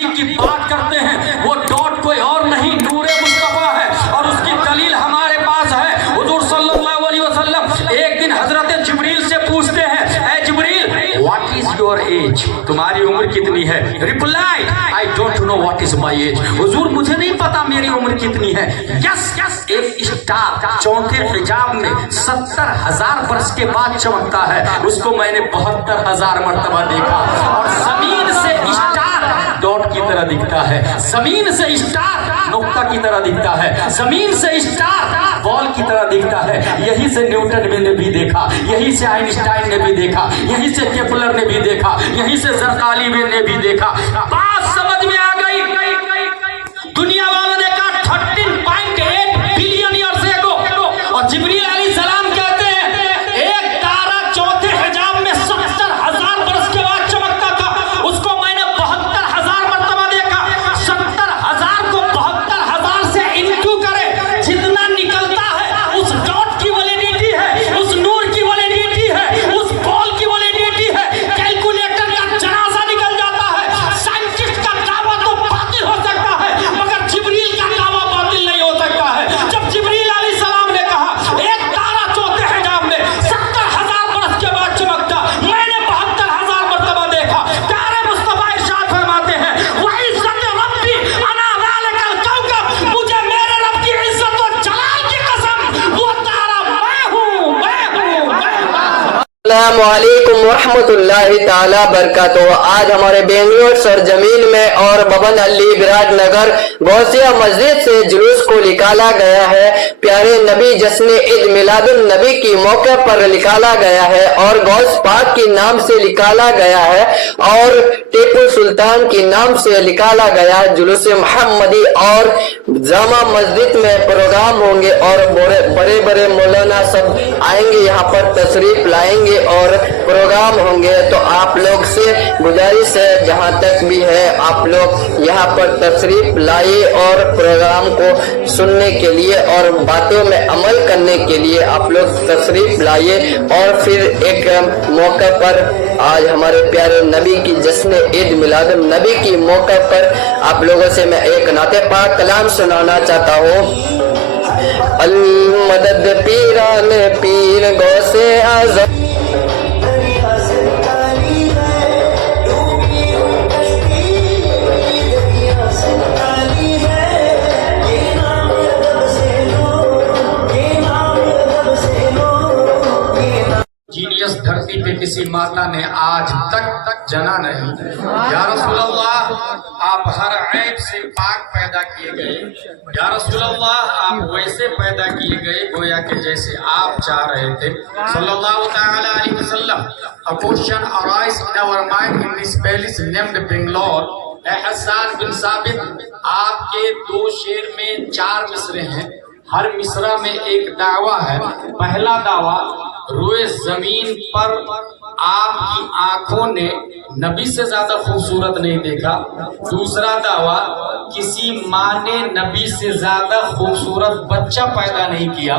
کی بات کرتے ہیں وہ ڈاٹ کوئی اور نہیں نور مصطفیٰ ہے اور اس کی دلیل ہمارے پاس ہے۔ حضور صلی اللہ علیہ وسلم ایک دن حضرت جبریل سے پوچھتے ہیں اے Jibreel what is your age, تمہاری عمر کتنی ہے؟ Reply I don't know what is my age, حضور مجھے نہیں پتا میری عمر کتنی ہے۔ یس ایک اسٹار چوتھے حجاب میں 70,000 برس کے بعد چمکتا ہے، اس کو میں نے 72,000 مرتبہ دیکھا، اور زمین سے اسٹار ڈاٹ کی طرح دکھتا ہے، زمین سے اسٹار نقطہ کی طرح دکھتا ہے، زمین سے اسٹار بال کی طرح دکھتا ہے۔ یہی سے نیوٹن نے بھی دیکھا، یہی سے آئنسٹائن نے بھی دیکھا، یہی سے کیپلر نے بھی دیکھا، یہی سے زرقالی نے بھی دیکھا۔ بات سمجھ میں آ گئی؟ دنیا والوں نے کہا 13.8 بلین ایئرز اگو، اور جبریل علیہ السلام کہتے ہیں ایک تارا چوتھے حجاب میں 70,000 برس کے بعد چمکتا تھا، اس کو میں نے 72,000 مرتبہ دیکھا۔ 70,000 کو 72,000 سے انٹو کرے، جتنا نکلتا ہے اس ڈاٹ کی ویلیڈیٹی ہے، اس نور کی ویلیڈیٹی ہے، اس بال کی ویلیڈیٹی ہے۔ کیلکولیٹر کا جنازہ نکل جاتا ہے۔ سائنٹسٹ کا دعویٰ تو باطل ہو سکتا ہے مگر جبریل کا دعویٰ باطل نہیں ہو سکتا ہے۔ جب جبریل علیہ السلام نے کہا ایک تارا چوتھے حجاب میں 70,000 برس کے بعد چمکتا، میں نے 72,000 مرتبہ دیکھا۔ پیارے مصطفیٰ ارشاد فرماتے ہیں وَعِزَّتِ رَبِّ أَنَا ذَلِكَ الْكَوْكَبْ، مجھے میرے رب کی عزت و جلال کی قسم وہ تارا میں ہوں۔ السلام علیکم ورحمۃ اللہ تعالی وبرکاتہ۔ آج ہمارے بنگلور سرزمین میں اور ببن علی براج نگر غوثیہ مسجد سے جلوس کو نکالا گیا ہے۔ پیارے نبی جشن عید میلاد النبی کی موقع پر نکالا گیا ہے اور غوث پاک کے نام سے نکالا گیا ہے اور ٹیپو سلطان کے نام سے نکالا گیا ہے۔ جلوس محمدی اور جامع مسجد میں پروگرام ہوں گے اور بڑے بڑے مولانا سب آئیں گے، یہاں پر تشریف لائیں گے اور پروگرام ہوں گے۔ تو آپ لوگ سے گزارش ہے جہاں تک بھی ہے آپ لوگ یہاں پر تشریف لائیے اور پروگرام کو سننے کے لیے اور باتوں میں عمل کرنے کے لیے آپ لوگ تشریف لائیے۔ اور پھر ایک موقع پر آج ہمارے پیارے نبی کی جشن عید میلاد النبی کی موقع پر آپ لوگوں سے میں ایک نعت پاک کلام سنانا چاہتا ہوں۔ المدد پیران پیر غوث اعظم، جینیس دھرتی پہ کسی ماتا نے آج تک جنا نہیں۔ یا رسول اللہ آپ ہر عیب سے پاک پیدا کیے گئے، یا رسول اللہ آپ ویسے پیدا کیے گئے گویا کہ جیسے آپ چاہ رہے تھے صلی اللہ تعالی علیہ وسلم۔ A question arise in our mind in this palace named Bangalore۔ اے حسان بن ثابت، آپ کے 2 شعر میں 4 مصرے ہیں، ہر مصرع میں ایک دعویٰ ہے۔ پہلا دعویٰ روئے زمین پر آپ کی آنکھوں نے نبی سے زیادہ خوبصورت نہیں دیکھا۔ دوسرا دعویٰ کسی ماں نے نبی سے زیادہ خوبصورت بچہ پیدا نہیں کیا،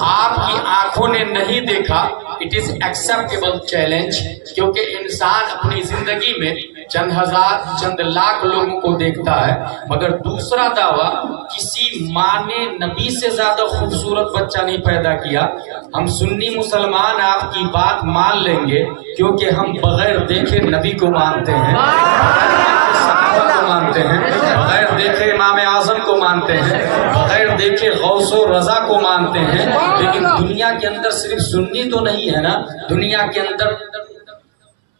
آپ کی آنکھوں نے نہیں دیکھا۔ اٹ از ایکسیپٹیبل چیلنج، کیونکہ انسان اپنی زندگی میں چند ہزار چند لاکھ لوگوں کو دیکھتا ہے، مگر دوسرا دعویٰ کسی ماں نے نبی سے زیادہ خوبصورت بچہ نہیں پیدا کیا۔ ہم سنی مسلمان آپ کی بات مان لیں گے کیونکہ ہم بغیر دیکھے نبی کو مانتے ہیں، صحابہ کو مانتے ہیں، بغیر دیکھے امام اعظم کو مانتے ہیں، بغیر دیکھے غوث و رضا کو مانتے ہیں۔ لیکن دنیا کے اندر صرف سنی تو نہیں ہے نا، دنیا کے اندر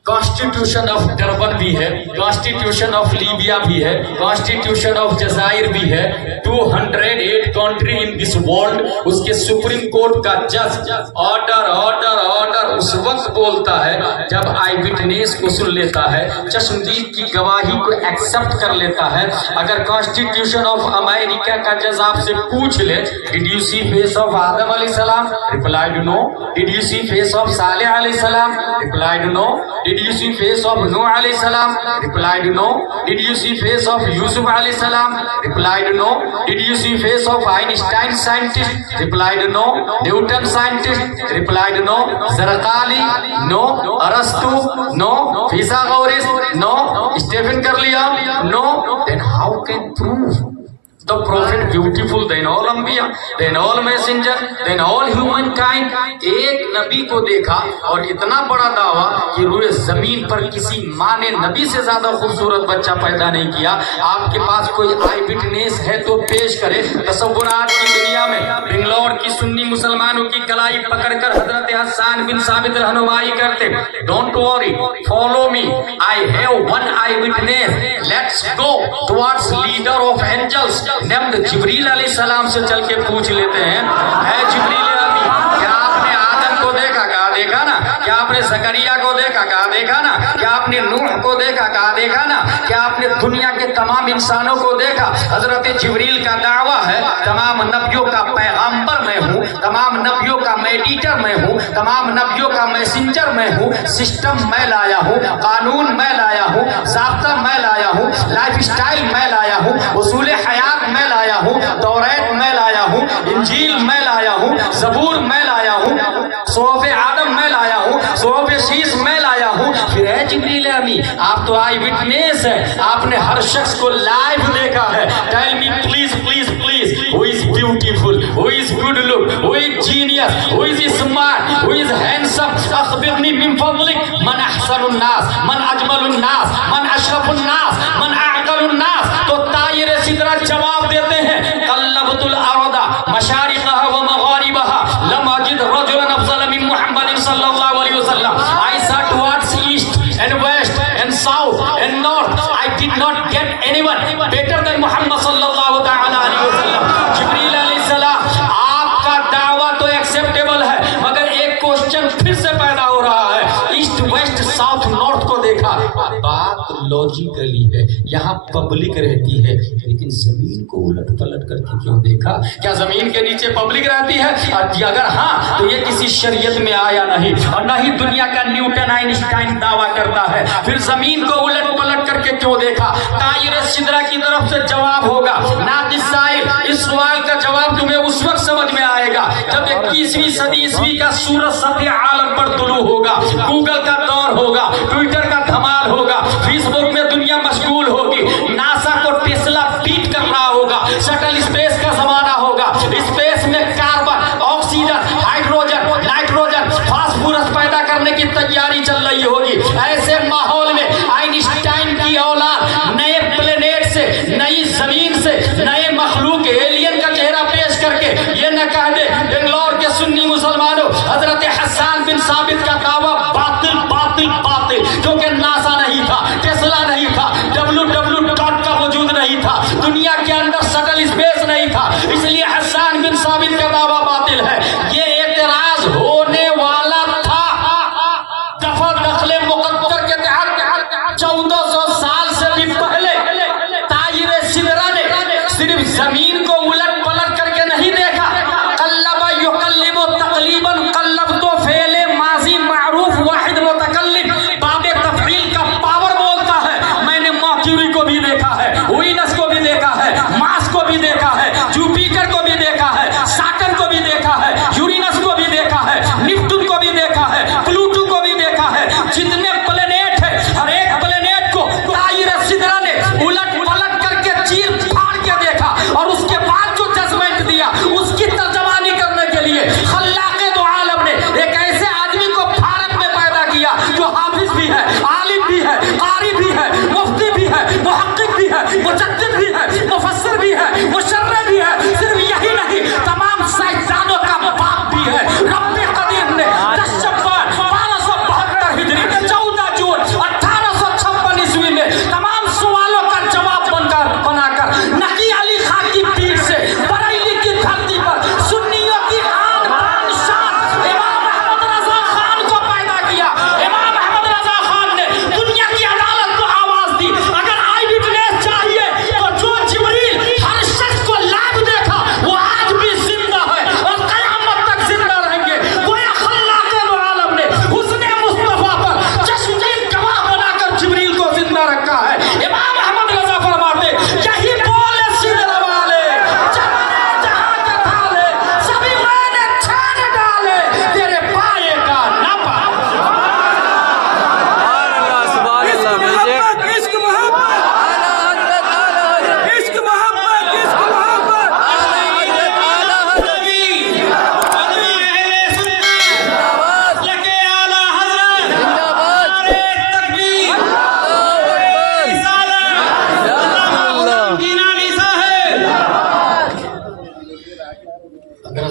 کانسٹیٹیوشن آف ڈربن بھی ہے، کانسٹیٹیوشن آف لیبیا بھی ہے، کانسٹیٹیوشن آف جزائر بھی ہے۔ 208 کنٹری ان دس ورلڈ، اس کے سپریم کورٹ کا جج آرڈر آرڈر آرڈر اس وقت بولتا ہے جب آئی وٹنس کو سن لیتا ہے، چشمدید کی گواہی کو ایکسپٹ کر لیتا ہے۔ اگر کانسٹیٹیوشن آف امریکہ کا جج آپ سے پوچھ لے did you see face of Adam علیہ السلام، replied no. Did you see face of Saleh علیہ السلام، replied no. Did Did you see face of Noah alayhi salam? Replied no. Did you see face of Yusuf alayhi salam? Replied no. Did you see face of Einstein scientist? Replied no. Newton scientist? Replied no. Zarqali? No. Arastu? No. Pythagoras? No. Stephen Curlier? No. Then how can prove the prophet beautiful than all anbiya, than all messenger, than all humankind? ایک نبی کو دیکھا اور اتنا بڑا دعویٰ کہ روئے زمین پر کسی ماں نے نبی سے زیادہ خوبصورت بچہ پیدا نہیں کیا. آپ کے پاس کوئی آئی وٹنس ہے تو پیش کرے. تصورات کی دنیا میں بنگلور کی سنی مسلمانوں کی کلائی پکڑ کر حضرت حسان بن ثابت رہنمائی کرتے. Don't worry, follow me, I have one eyewitness, let's go towards leader of angels named Jibreel علیہ السلام سے چل کے پوچھ لیتے ہیں, اے جبریل آمی, کیا آپ نے آدم کو دیکھا؟ کہا دیکھا نا. کیا آپ نے زکریا کو دیکھا؟ کہا دیکھا نا. کیا آپ نے نوح کو دیکھا؟ کہا دیکھا نا. کیا آپ نے دنیا کے تمام انسانوں کو دیکھا؟ حضرت جبریل کا دعویٰ ہے تمام نبیوں کا پیغمبر میں ہوں, تمام نبیوں کا میڈیٹر میں ہوں, تمام نبیوں کا میسنجر میں ہوں. سسٹم میں لایا ہوں, قانون میں لایا ہوں, ضابطہ میں لایا ہوں, لائف سٹائل میں لایا ہوں, اصول حیات میں لایا ہوں, توریت میں لایا ہوں, انجیل میں لایا ہوں, زبور میں لایا ہوں, صحف آدم میں لایا ہوں, صحف شیش میں لایا ہوں. پھر اے جبریل امی, آپ تو آئی وٹنس ہیں, آپ نے ہر شخص کو لائیو دیکھا ہے. Tell me please please please, who is beautiful, who is good look, who is genius, who is smart, who is handsome. اخبرنی من فضلک من احسن الناس, من اجمل الناس, من اشرف الناس, من اعقل الناس. تو طائر سدرہ جواب دیتے ہیں, قلبت الارض مشارقها ومغاربها لم اجد رجلا افضل من محمد صلی اللہ علیہ وسلم. I saw towards east and west and south and north. I did not get anyone better than Muhammad صلی اللہ تعالی علیہ وسلم. جبریل علیہ السلام, آپ کا دعویٰ تو ایکسیپٹیبل ہے, مگر ایک کوشچن پھر سے پیدا ہو رہا ہے. ایسٹ ویسٹ ساؤتھ نارتھ کو دیکھا, بات لوجیکلی ہے, یہاں پبلک رہتی ہے, لیکن زمین کو الٹ پلٹ کر کے کیوں دیکھا؟ کیا زمین کے نیچے پبلک رہتی ہے؟ اگر ہاں تو یہ کسی شریعت میں آیا نہیں, اور نہ ہی دنیا کا نیوٹن آئنسٹائن دعویٰ کرتا ہے. پھر زمین کو الٹ پلٹ کر کے کیوں دیکھا؟ طائر سدرہ کی طرف سے جواب ہوگا. ناقص سائل, اس سوال کا جواب تمہیں اس وقت سمجھ میں آئے گا جب 21ویں صدی عیسوی کا سورج سطح عالم پر طلوع ہوگا, گوگل کا دور ہوگا, ٹویٹر کا دھمال ہوگا, فیس بک میں دنیا مشغول ہوگی, ناسا کو ٹیسلا بیٹ کر رہا ہوگا, شٹل اسپیس کا زمانہ ہوگا, اسپیس میں carbon, oxygen, hydrogen, nitrogen, phosphorus پیدا کرنے کی تیاری چل رہی ہوگی. ایسے ماحول میں آئنسٹائن کی اولاد نئے پلینیٹ سے, نئی زمین سے, نئے مخلوق ایلین کا چہرہ پیش کر کے یہ نہ کہہ دے بنگلور کے سنی مسلمانوں حضرت حسان بن ثابت کا دعویٰ باطل باطل باطل, کیونکہ ناسا نہیں تھا, ٹیسلا نہیں تھا, www کا وجود نہیں تھا, دنیا کے اندر شٹل اسپیس نہیں تھا, اس لیے حسان بن ثابت کا دعویٰ باطل ہے. یہ اعتراض ہونے والا تھا دفع دخل مقدر کے تحت 1400 سال سے بھی پہلے. طائر سدرہ نے صرف زمین کو الٹ پلٹ کر کے نہیں دیکھا, قلب یقلب تقلیبا, قلب تو فعل ماضی معروف واحد متکلم, باب تفعیل کا پاور بولتا ہے. میں نے مرکوری کو بھی دیکھا ہے, وینس کو بھی دیکھا ہے, مارس کو بھی دیکھا ہے, جوپیٹر کو بھی دیکھا ہے, ساٹرن کو بھی دیکھا ہے, یورینس کو بھی دیکھا ہے, نیپٹون کو بھی دیکھا ہے, پلوٹو کو بھی دیکھا ہے. جتنے پلینیٹ ہیں ہر ایک پلینیٹ کو طائر سدرہ نے الٹ پلٹ کر کے چیر پھاڑ کے دیکھا, اور اس کے بعد جو ججمنٹ دیا اس کی ترجمانی کرنے کے لیے خلاق دو عالم نے ایک ایسے آدمی کو بھارت میں پیدا کیا جو حافظ بھی ہے, عالم بھی ہے, قاری بھی ہے, مفتی بھی ہے, محقق بھی ہے, مجدد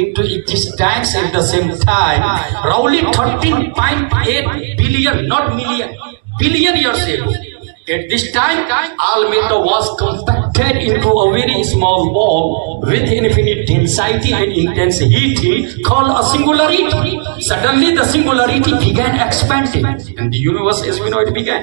into existence at the same time roughly 13.8 billion, not million, billion years ago. At this time, all matter was compacted into a very small ball with infinite density and intense heat called a singularity. Suddenly the singularity began expanding and the universe as we know it began.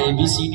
ABCD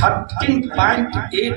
13.8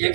1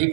1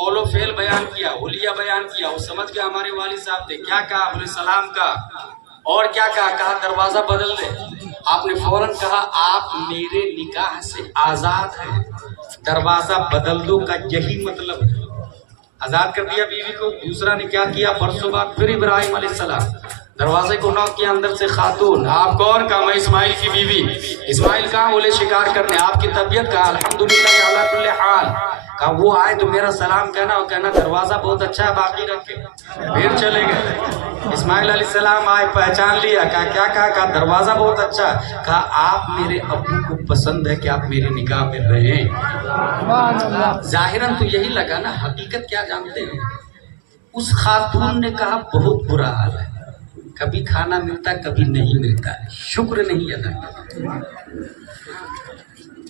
قول و فعل بیان کیا, حلیہ بیان کیا, وہ سمجھ کے ہمارے والد صاحب تھے, کیا کہا بولے سلام کا, اور کیا کہا دروازہ بدل دے. آپ نے فوراً کہا آپ میرے نکاح سے آزاد ہیں, دروازہ بدل دو کا یہی مطلب ہے. آزاد کر دیا بیوی کو, دوسرا نکاح کیا, برسوں بعد پھر ابراہیم علیہ السلام دروازے کو نوک کیا, اندر سے خاتون, آپ کون؟ کہا میں اسماعیل کی بیوی. اسماعیل کہاں؟ بولے شکار کرنے. آپ کی طبیعت؟ کہا الحمدللہ علی کل حال. کہا وہ آئے تو میرا سلام کہنا, اور کہنا دروازہ بہت اچھا ہے, باقی رکھے. پھر چلے گئے. اسماعیل علیہ السلام آئے, پہچان لیا. کہا کیا کہا؟ کہا دروازہ بہت اچھا ہے. کہا آپ میرے ابو کو پسند ہے کہ آپ میرے نکاح میں رہیں. ظاہراً تو یہی لگا نا, حقیقت کیا جانتے ہیں؟ اس خاتون نے کہا بہت برا حال ہے, کبھی کھانا ملتا کبھی نہیں ملتا, شکر نہیں ادا کرتا.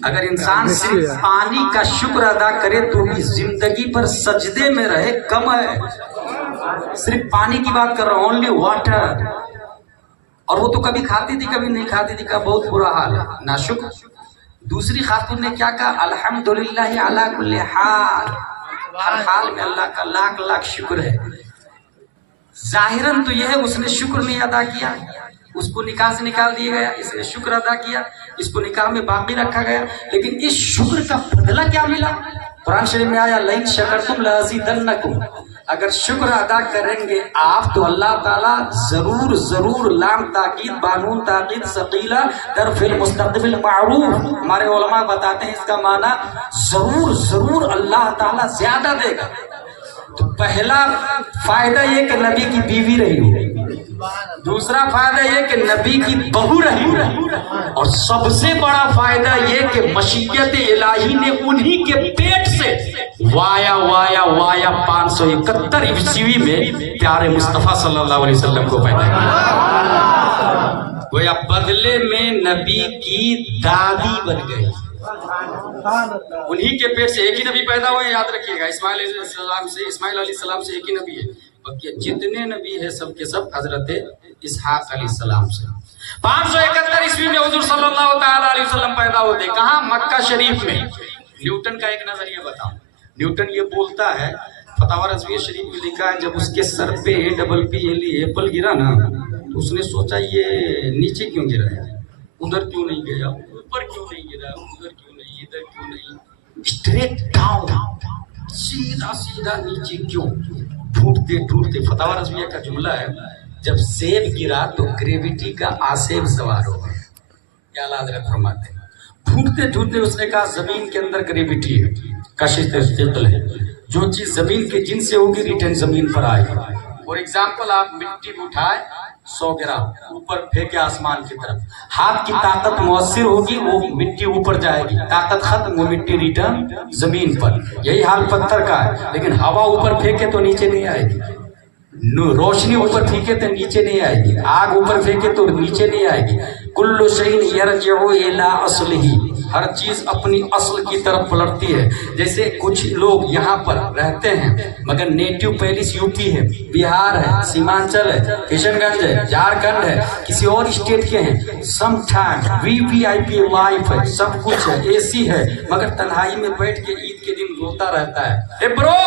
اگر انسان صرف پانی کا شکر ادا کرے تو بھی زندگی پر سجدے میں رہے کم ہے. صرف پانی کی بات کر رہا ہوں, اونلی واٹر. اور وہ تو کبھی کھاتی تھی کبھی نہیں کھاتی تھی. کہا بہت برا حال ہے, ناشکر. دوسری خاتون نے کیا کہا؟ الحمدللہ علی کل حال, ہر حال میں اللہ کا لاکھ لاکھ شکر ہے. ظاہراً تو یہ ہے اس نے شکر نہیں ادا کیا, اس کو نکاح سے نکال دیا گیا. اس نے شکر ادا کیا, اس کو نکاح میں باقی رکھا گیا. لیکن اس شکر کا بدلہ کیا ملا؟ قرآن شریف میں آیا لئن شکرتم لازیدنکم, اگر شکر ادا کریں گے آپ تو اللہ تعالیٰ ضرور ضرور, لام تاکید بانون تاکید ثقیلہ در فی المستقبل معروف. ہمارے علماء بتاتے ہیں اس کا معنی ضرور ضرور اللہ تعالیٰ زیادہ دے گا. تو پہلا فائدہ یہ کہ نبی کی بیوی رہی, دوسرا فائدہ یہ کہ نبی کی بہو رہی, اور سب سے بڑا فائدہ یہ کہ مشیت الہی نے انہی کے پیٹ سے وایا وایا وایا 571 عیسوی میں پیارے مصطفیٰ صلی اللہ علیہ وسلم کو پیدا کیا. گویا بدلے میں نبی کی دادی بن گئی. انہی کے پیٹ سے ایک ہی نبی پیدا ہوئے, یاد رکھیے گا. اسماعیل علیہ السلام سے ایک ہی نبی ہے, باقی جتنے نبی ہے سب کے سب حضرت اسحاق علیہ السلام سے. 571 عیسوی میں حضور صلی اللہ تعالیٰ علیہ وسلم پیدا ہوتے. کہاں؟ مکہ شریف میں. نیوٹن کا ایک نظریہ بتاؤں. نیوٹن یہ بولتا ہے, فتاوی رضویہ شریف میں لکھا ہے, جب اس کے سر پہ ایپل گرا نا تو اس نے سوچا یہ نیچے کیوں گرا ہے, ادھر کیوں نہیں گیا, اوپر کیوں نہیں گرا, ادھر کیوں نہیں, ادھر کیوں نہیں, اسٹریٹ ڈاؤن, سیدھا سیدھا نیچے کیوں. ڈھونڈتے ڈھونڈتے, فتاوی رضویہ کا جملہ ہے, جب سیب گرا تو گریویٹی کا آسیب سوار ہو گیا. کیا حضرت فرماتے ہیں, ڈھونڈتے ڈھونڈتے اس نے کہا زمین کے اندر گریویٹی ہے, کشش ثقل ہے, جو چیز زمین کے جن سے ہوگی ریٹرن زمین پر آئے گا. فور ایگزامپل, آپ مٹی اٹھائے 100 گرام اوپر پھینکے آسمان کی طرف, ہاتھ کی طاقت مؤثر ہوگی, وہ مٹی اوپر جائے گی, طاقت ختم, وہ مٹی ریٹرن زمین پر. یہی حال پتھر کا ہے, لیکن ہوا اوپر پھینکے تو نیچے نہیں آئے گی, روشنی اوپر پھینکے تو نیچے نہیں آئے گی, آگ اوپر پھینکے تو نیچے نہیں آئے گی. کل شیء یرجع الی اصلہ, ہر چیز اپنی اصل کی طرف پلٹتی ہے. جیسے کچھ لوگ یہاں پر رہتے ہیں مگر نیٹو پیلس یو پی ہے, بہار ہے, سیمانچل ہے, کشن گنج ہے, جھارکھنڈ ہے, کسی اور اسٹیٹ کے ہیں. سم ٹائم VVIP لائف ہے, سب کچھ ہے, AC ہے, مگر تنہائی میں بیٹھ کے عید کے دن روتا رہتا ہے. اے برو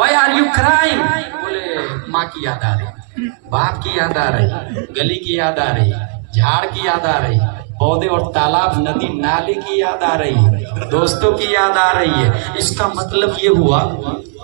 وائی آر یو کرائنگ, بولے ماں کی یاد آ رہی, باپ کی یاد آ رہی, گلی کی یاد آ رہی, جھاڑ کی یاد آ رہی, پودے اور تالاب ندی نالے کی یاد آ رہی ہے, دوستوں کی یاد آ رہی ہے. اس کا مطلب یہ ہوا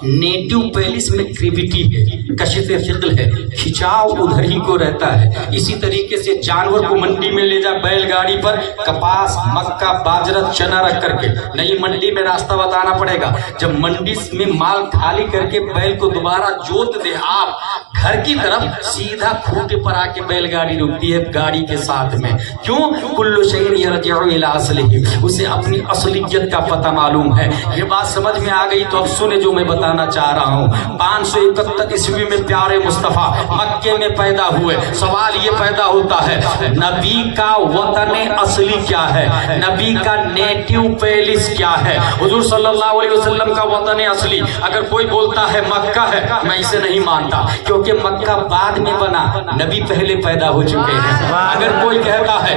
نیٹو پیلس میں گریویٹی ہے, کشش ثقل ہے, کھچاؤ ادھر ہی کو رہتا ہے. اسی طریقے سے جانور کو منڈی میں لے جا بیل گاڑی پر, کپاس مکہ باجرہ چنا رکھ کر کے, نہیں منڈی میں راستہ بتانا پڑے گا. جب منڈی میں مال خالی کر کے بیل کو دوبارہ جوت دے آپ گھر کی طرف, سیدھا کھوٹے پر آ کے بیل گاڑی رکتی ہے گاڑی کے ساتھ میں. کیوں؟ کل شیء یرجع الی اصلہ, اسے اپنی اصلیت کا پتہ معلوم ہے. یہ بات سمجھ میں آ گئی تو اب سنے جو میں بتانا چاہ رہا ہوں. 571 عیسوی میں پیارے مصطفیٰ مکے میں پیدا ہوئے. سوال یہ پیدا ہوتا ہے, نبی کا وطن اصلی کیا ہے, نبی کا نیٹو پیلس کیا ہے؟ حضور صلی اللہ علیہ وسلم کا وطن اصلی اگر کوئی بولتا ہے مکہ ہے, میں اسے نہیں مانتا, کیونکہ مکہ بعد میں بنا, نبی پہلے پیدا ہو چکے ہیں. اگر کوئی کہتا ہے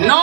9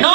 9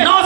9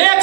1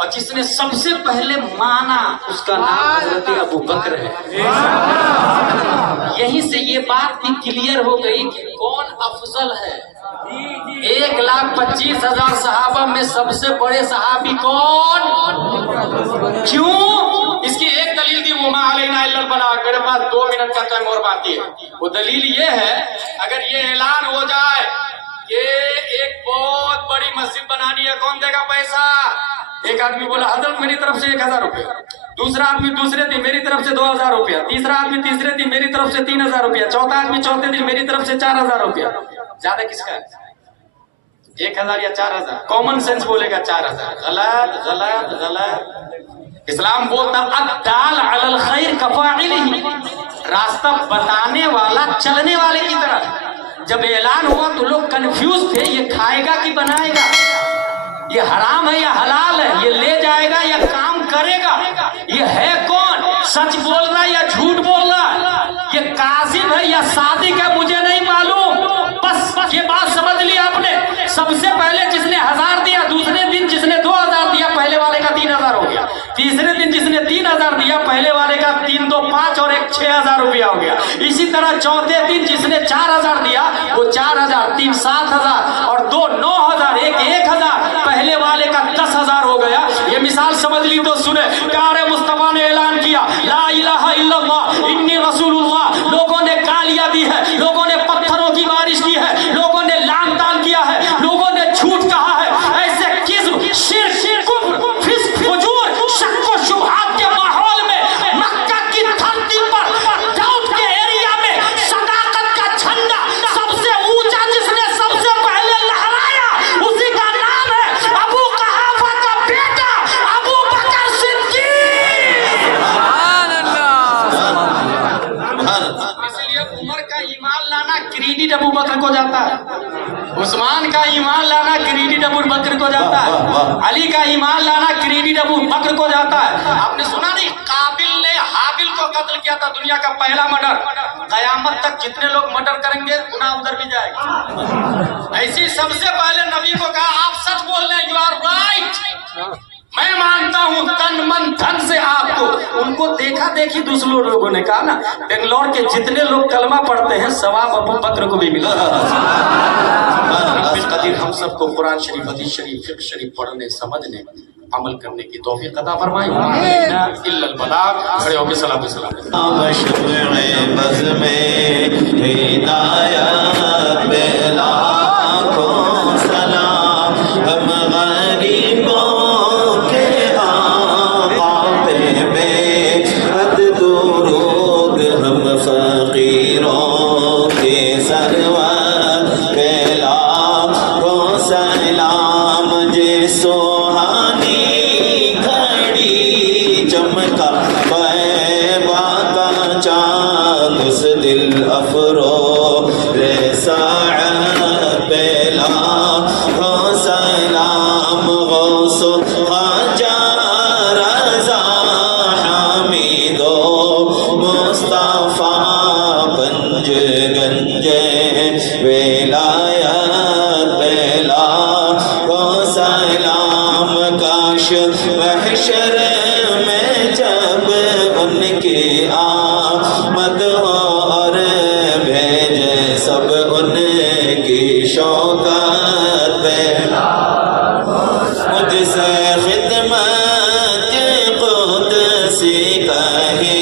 اور جس نے سب سے پہلے مانا اس کا نام حضرت ابو بکر ہے۔ یہیں سے یہ بات بھی کلیئر ہو گئی کہ کون افضل ہے۔ 1,25,000 صحابہ میں سب سے بڑے صحابی کون؟ کیوں؟ اس کی ایک دلیل دی، وما علینا الا البلاغ۔ میرے پاس 2 منٹ کا ٹائم اور باقی ہے۔ وہ دلیل یہ ہے، اگر یہ اعلان ہو جائے کہ ایک بہت بڑی مسجد بنانی ہے، کون دے گا پیسہ؟ ایک آدمی بولا حضرت میری طرف سے 1,000 روپے، دوسرا آدمی دوسرے دن میری طرف سے 2,000 روپیہ، تیسرا آدمی تیسرے دن میری طرف سے 3,000 روپیہ، چوتھا آدمی چوتھے دن میری طرف سے 4,000 روپیہ۔ زیادہ کس کا ہے؟ 1,000 یا 4,000؟ کامن سینس بولے گا 4,000۔ غلط غلط غلط۔ اسلام بولتا الدال علی الخیر کفاعلہ، راستہ بتانے والا چلنے والے کی طرح۔ جب اعلان ہوا تو لوگ کنفیوز تھے، یہ کھائے گا کہ بنائے گا، یہ حرام ہے یا حلال ہے، یہ لے جائے گا یا کام کرے گا، یہ ہے کون، سچ بول رہا ہے یا جھوٹ بول رہا ہے، یہ کاذب ہے یا صادق ہے، مجھے نہیں معلوم۔ بس یہ بات سمجھ لی آپ نے۔ سب سے پہلے جس نے 1,000 دیا، دوسرے دن جس نے 2,000 دیا، پہلے والے کا 3,000 ہو گیا، تیسرے دن جس نے 3,000 دیا، پہلے والے کا 3 2 5 اور 1 6,000 روپیہ ہو گیا۔ اسی طرح چوتھے دن جس نے 4,000 دیا، وہ 4,000، 3 7,000 اور 2 9,000، 1 1,000، پہلے والے کا 10,000 ہو گیا۔ یہ مثال سمجھ لی تو سنے، پیارے مصطفیٰ نے اعلان کیا لا الہ الا اللہ انی رسول اللہ۔ لوگوں نے گالیاں دی ہے، لوگوں نے پتھروں کی بارش کی ہے، لوگوں نے لعن طعن کیا ہے، لوگوں نے جھوٹ کہا ہے۔ ایسے کذب، شرک، کفر، فسق، فجور، شک و شبہات کے ماحول میں مکہ کی دھرتی پر داؤد کے ایریا میں صداقت کا جھنڈا سب سے اونچا جس نے سب سے پہلے لہرایا، اسی کا نام ہے ابو قحافہ کا بیٹا ابو بکر صدیق۔ سبحان اللہ۔ اس لیے عمر کا ایمان لانا کریڈٹ ابو بکر کو جاتا ہے، عثمان کا ایمان لانا کریڈٹ ابو بکر کو جاتا ہے، علی کا ایمان لانا کریڈٹ ابو بکر کو جاتا ہے۔ آپ نے سنا نہیں، قابل نے حابل کو قتل کیا تھا، دنیا کا پہلا مرڈر۔ قیامت تک جتنے لوگ مرڈر کریں گے گناہ ادھر بھی جائے گا۔ ایسی سب سے پہلے نبی کو کہا آپ سچ بول رہے ہیں، یو آر رائٹ، میں مانتا ہوں تن من دھن سے آپ کو۔ ان کو دیکھا دیکھی دوسرے لوگوں نے کہا نا، بنگلور کے جتنے لوگ کلمہ پڑھتے ہیں ثواب ابو بکر کو بھی ملا۔ قدیر ہم سب کو قرآن شریف، حدیث شریف، فقہ شریف پڑھنے، سمجھنے، عمل کرنے کی توفیق عطا فرمائے۔ الا البلاغ۔ کھڑے ہو کے صلاۃ و سلام۔ بز میں ہدایت میں لاکھوں سلام، ہم غریبوں کے آقا پہ بے حد درود، ہم فقیروں کے سرور پہ لاکھوں سلام۔ جے سوہانی گھڑی چمکا چاند اس دل افروز ساعت پہ لاکھوں سلام۔ غوث خواجہ رضا حمید و مصطفیٰ گنج گنج ولایت پہ لاکھوں سلام۔ کاش محشر میں جب ان کی آمد ہو اور بھیجے سب ان کی شوکت پہ، مجھ سے خدمت قدسی کہے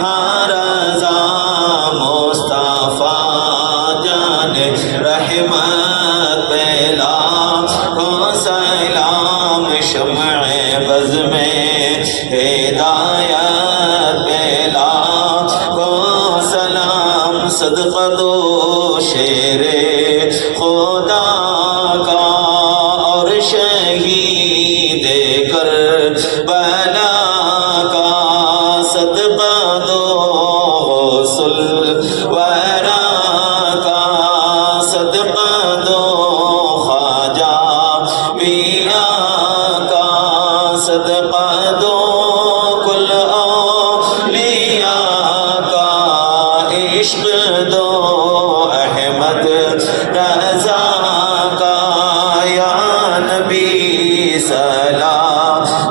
ہاں رضا مصطفیٰ جان رحمت پہ لاکھوں سلام۔ شمع بز میں ہدایت پہ لاکھوں سلام۔ صدقہ دو شیر خدا کا اور شہید کربلا کا، صدقہ دو غوث الورا کا، صدقہ دو خواجہ میاں کا، صدقہ دو کل اولیاء کا، عشق دو احمد رضا کا۔ یا نبی سلام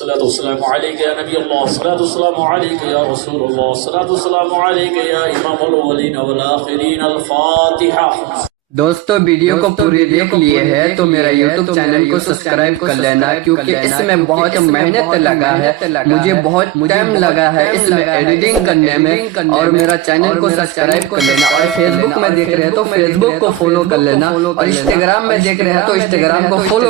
الصلاة والسلام عليك يا نبي الله، الصلاة والسلام عليك يا رسول الله، الصلاة والسلام عليك يا إمام الأولين والآخرين. الفاتحة. دوستو ویڈیو کو پوری دیکھ لیے ہے تو میرا یوٹیوب چینل کو سبسکرائب کر لینا، کیونکہ اس میں بہت محنت لگا ہے، مجھے بہت ٹائم لگا ہے اس میں ایڈیٹنگ کرنے میں، اور میرا چینل کو سبسکرائب کر لینا. اور فیس بک میں دیکھ رہے ہیں تو فیس بک کو فالو کر لینا، اور انسٹاگرام میں دیکھ رہے ہیں تو انسٹاگرام کو فالو